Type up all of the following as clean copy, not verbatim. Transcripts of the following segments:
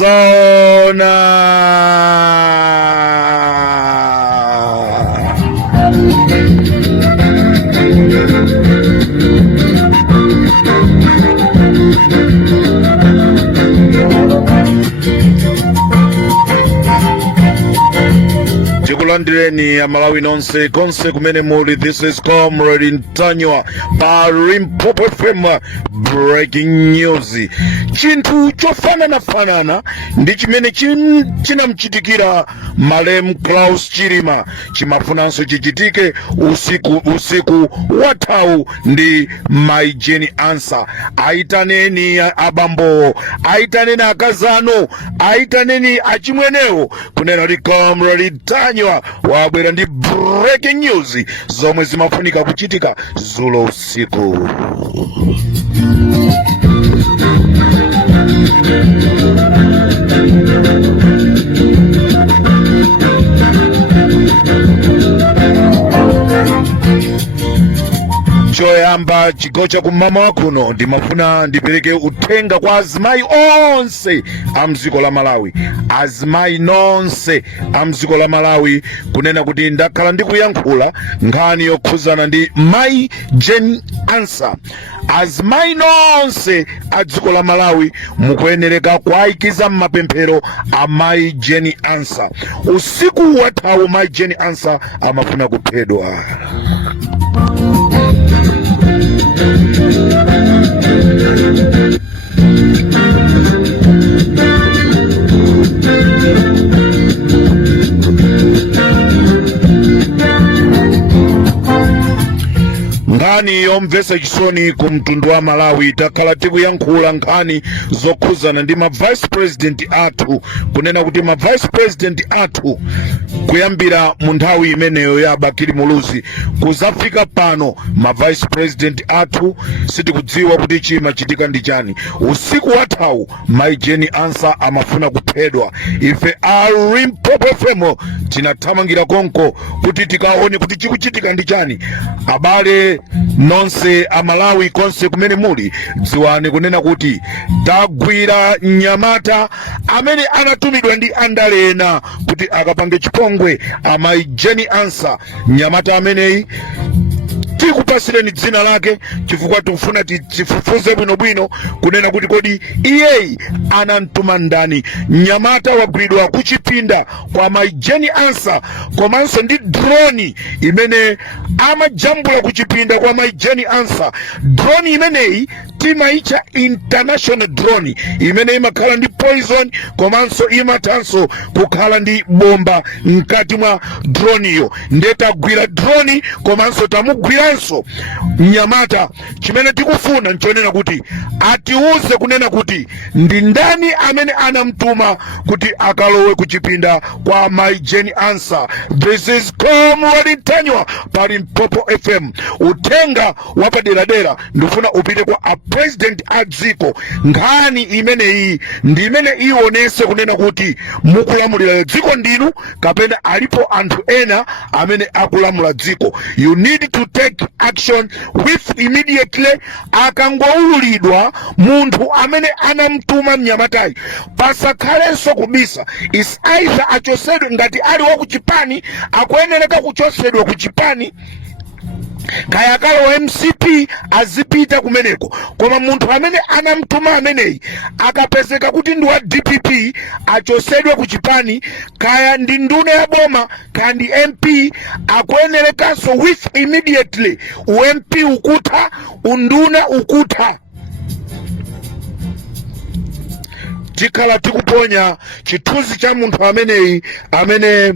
Zona. Tikulandireni ya Malawi nonse konse kumene muli. This is Comrade Ntanywa pa Limpopo FM. Breaking news. Chinthu chofanana ndi chimene chinamchitikira Malem Klaus Chilima chimafunanso chichitike usiku wathawu ndi My Jenny Answer. Aitaneni abambo, aitaneni akazano, aitaneni achimwenewo kunena kuti Comrade Ntanywa wabwera ndi breaking news zomwe zimafunika kuchitika zulo usiku. Choyamba chigawo cha kummawa kuno ndimafuna ndipereke uthenga kwa azimayi onse a mdziko la Malawi, azimayi nonse a mdziko la Malawi, kunena kuti ndakhala ndikuyankhula nkhani yokhuzana ndi My Jenny Answer. Azimayi nonse a dziko la Malawi mukuyenereka kuayikiza mmapemphero a My Jenny Answer. Usiku wathawu My Jenny Answer amafuna kuphedwa. Nkhani yomvetsa chisoni ku mtundu wa Malawi takhala tikuyankhula nkhani zokhuzana ndi ma vice president athu, kunena kuti ma vice president athu kuyambira mu nthawi imeneyo ya Bakili Muluzi kuzafika pano ma vice president athu sitikudziwa kuti chimachitika ndi chani. Usiku wathawu My Jenny Answer amafuna kuphedwa. Ife a Limpopo FM tinathamangira konko kuti tikaone kuti chikuchitika ndi chani. Abale nonse a Malawi konse kumene muli, dziwani kunena kuti tagwira mnyamata amene anatumidwa ndi andalena kuti akapange chipongwe a My Jenny Answer. Mnyamata ameneyi tikupasireni dzina lake chifukwa tifuna tifufuze bwinobwino kunena kuti kodi iyeyi anamtuma ndani. Mnyamata wagwidwa kuchipinda kwa My Jenny Answer, komanso ndi drone imene amajambula kuchipinda kwa My Jenny Answer. Drone imeneyi timayicha international drone imene imakhala ndi poison, komanso imathanso kukhala ndi bomba mkati mwa drone iyo. Ndetagwira drone komanso tamugwiranso mnyamata. Chimene tikufuna nchonena kuti atiuze kunena kuti ndi ndani amene anamtuma kuti akalowe kuchipinda kwa My Jenny Answer. This is Comrade Ntanywa pa Limpopo FM. Uthenga wapaderadera ndifuna upite kwa a president a dziko. Nkhani imeneyi ndi imene ionese kunena kuti mukulamulira dziko ndinu kapena alipo anthu ena amene akulamula dziko. You need to take action with immediately. Akangoululidwa munthu amene anamtuma mnyamatayi pasakhalenso kubisa. Is either achosedwe, ngati ali wa kuchipani akuyenereka kuchosedwa kuchipani, kaya kalo MCP azipita kumeneko. Koma munthu amene anamtuma ameneyi akapezeka kuti ndi wa DPP achosedwe kuchipani, kaya ndi nduna ya boma kaya ndi MP, akuyenerekanso with immediately. UMP ukutha, unduna ukutha. Tikhala tikuponya chithunzi cha munthu ameneyi amene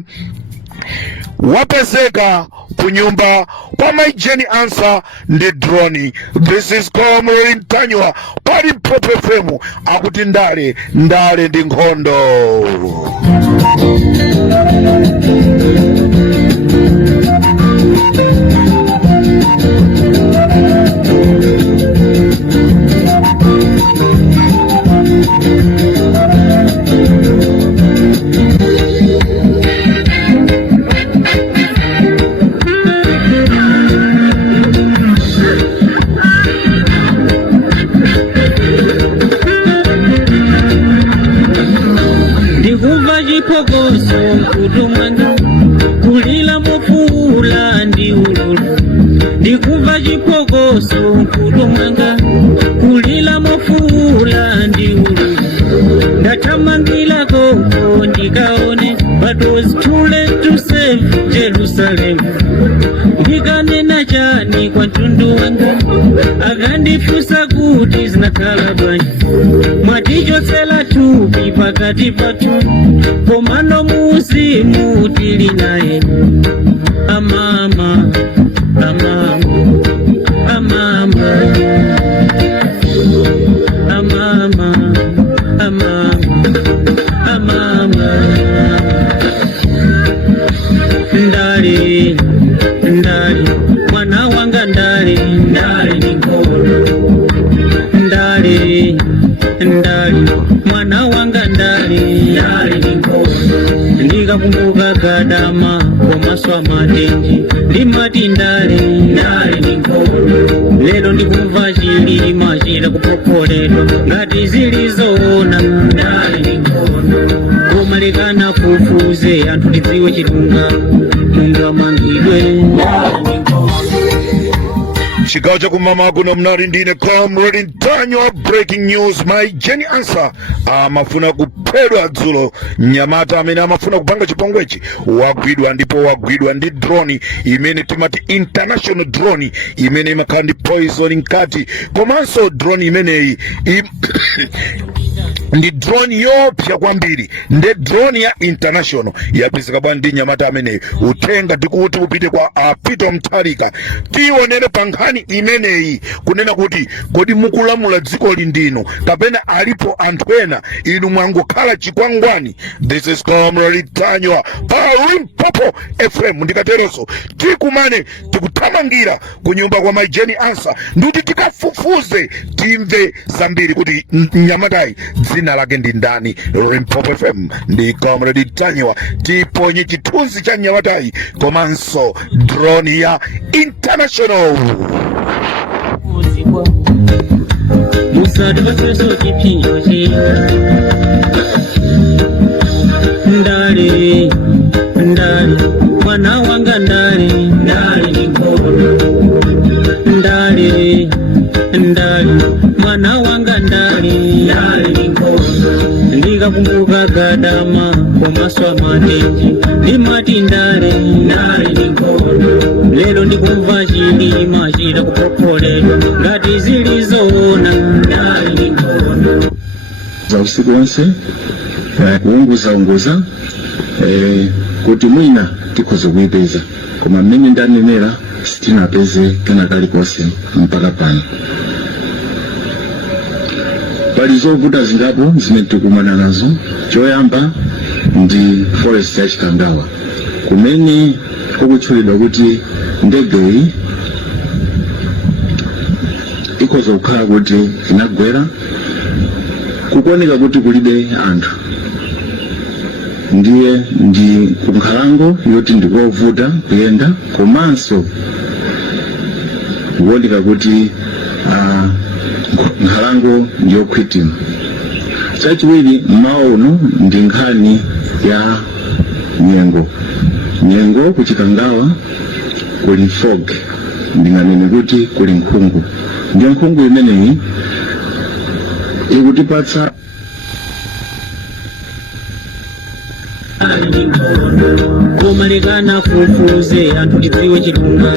wapezeka kunyumba kwa My Jenny Answer ndi drone. This is Comrade Ntanywa pa Limpopo FM akuti ndale ndi nkhondo. ndikaone, but was too late to save Jerusalem. Ndikanena chani kwa mtundu wangu, akandifunsa kuti zinakhala bwanji. Mwatichotsera thupi pakati pathu, komano muuzimu tili naye. Amama, amama, amama, amama, amama, amama. Ndali, ndali, mwana wanga ndali, ndali nikono. Ndali, ndali, mwana wanga ndali, ndali nikono. Ndikakumbuka kadama komaswa matenji, ndimati ndali, ndali nikono. Lero ndikumva chilima chira kupopoledwa ngati zilizoona, ndali nikono. Koma lekana fufuze anthu tidziwe chilunga mungamangidwe, ndali nikono. Chigawo chakumama kuno mnali ndine Comrade Ntanywa. Breaking news, my Jenny Answer amafuna kuphedwa dzulo. Mnyamata amene amafuna kupanga chipongwechi wagwidwa, ndipo wagwidwa ndi drone imene timati international drone imene imakhala ndi poison mkati. Komanso drone imeneyi ndi drone yopsa kwambiri, ndi drone ya international yapezeka bwa ndi nyamata ameneyi. Uthenga ndikuti upite kwa Peter Mutharika, tionere pa nkhani imeneyi kunena kuti kodi mukulamula dziko lindino kapena alipo anthu ena inu mwangokhala chikwangwani. This is Comrade Ntanywa pa Limpopo FM. Ndikateronso tikumane tikuthamangira ku nyumba kwa my Jenny Answer nduti tikafufuze timve zambiri kuti nyamatayi dzina lake ndi ndani. Limpopo FM ndi Comrade Ntanywa, tiponye chithunzi cha nyamatayi komanso drone ya international. Ndali, ndali, mwana wanga ndali, ndali nikono. Ndali, ndali, mwana wanga ndali, ndali nikono. Ndikakumbuka kadama komaswa matenji, ndimati ndali, ndali nikono. Lero ndikumva chilima chira kupopoledwa ngati zilizoona, ndali nikono. Za usiku wonse kuunguza kuti mwina tikhoza kuyipeza, koma mmene ndanenera sitinapeze kena kalikonse mpaka pano. Pali zovuta zingapo zimene tikumana nazo. Choyamba ndi forest ya Chikangawa kumene kukutchulidwa kuti ndegeyi ikhoza kukhala kuti inagwera, kukuoneka kuti kulibe anthu. Ndiye ndi kunkhalango yoti ndikovuta kuyenda, komanso kuoneka kuti nkhalango ndiyokhwitima. Chachiwiri mmawa uno ndi nkhani ya nyengo. Nyengo ku Chikangawa kuli fog, ndinganene kuti kuli nkhungu. Ndiyo nkhungu imeneyi ikutipatsa koma lekana fufuze anthu tidziwe chilunga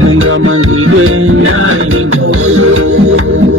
mungamangidwe, ndali nikono.